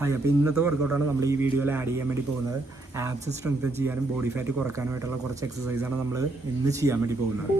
Hi, അപ്പോൾ ഇന്നത്തെ വർക്കൗട്ടാണ് നമ്മൾ ഈ വീഡിയോയിൽ ആഡ് ചെയ്യാൻ വേണ്ടി പോകുന്നത്. ആബ്സ് സ്ട്രെങ്തൻ ചെയ്യാനും ബോഡി ഫാറ്റ് കുറക്കാനുമായിട്ടുള്ള കുറച്ച് എക്സസൈസാണ് നമ്മൾ ഇന്ന് ചെയ്യാൻ വേണ്ടി പോകുന്നത്.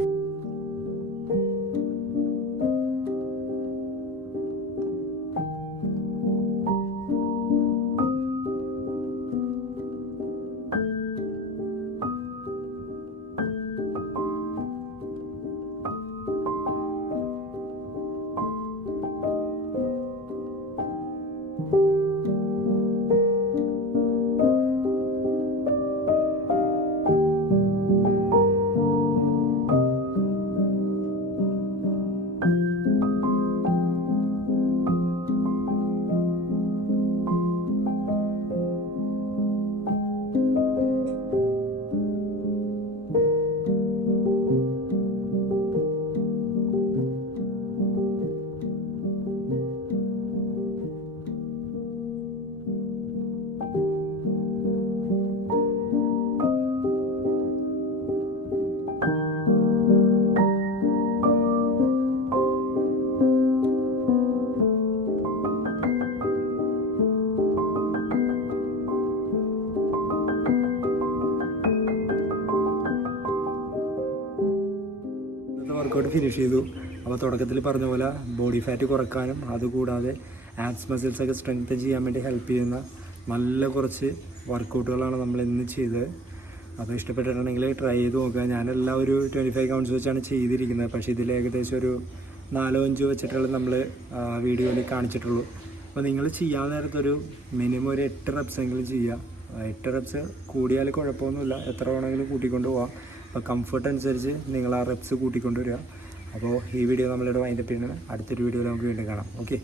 വർക്കൗട്ട് ഫിനിഷ് ചെയ്തു. അപ്പോൾ തുടക്കത്തിൽ പറഞ്ഞ പോലെ ബോഡി ഫാറ്റ് കുറക്കാനും അതുകൂടാതെ ആബ്സ് മസിൽസൊക്കെ സ്ട്രെങ്തൻ ചെയ്യാൻ വേണ്ടി ഹെൽപ്പ് ചെയ്യുന്ന നല്ല കുറച്ച് വർക്കൗട്ടുകളാണ് നമ്മൾ ഇന്ന് ചെയ്തത്. അപ്പോൾ ഇഷ്ടപ്പെട്ടിട്ടുണ്ടെങ്കിൽ ട്രൈ ചെയ്ത് നോക്കുക. ഞാനെല്ലാം ഒരു 25 കൗണ്ട്സ് വെച്ചാണ് ചെയ്തിരിക്കുന്നത്. പക്ഷേ ഇതിൽ ഏകദേശം ഒരു 4-5 വെച്ചിട്ടുള്ള നമ്മൾ വീഡിയോയിൽ കാണിച്ചിട്ടുള്ളൂ. അപ്പോൾ നിങ്ങൾ ചെയ്യാൻ നേരത്തൊരു മിനിമം ഒരു 8 റെപ്സെങ്കിലും ചെയ്യുക. 8 റെപ്സ് കൂടിയാൽ കുഴപ്പമൊന്നുമില്ല, എത്ര വേണമെങ്കിലും കൂട്ടിക്കൊണ്ട് പോകാം. അപ്പോൾ കംഫർട്ട് അനുസരിച്ച് നിങ്ങൾ ആ റെപ്സ് കൂട്ടിക്കൊണ്ടുവരിക. അപ്പോൾ ഈ വീഡിയോ നമ്മളിവിടെ വൈൻഡപ്പ് ചെയ്യുന്നത്. അടുത്തൊരു വീഡിയോയിൽ നമുക്ക് വീണ്ടും കാണാം. ഓക്കെ.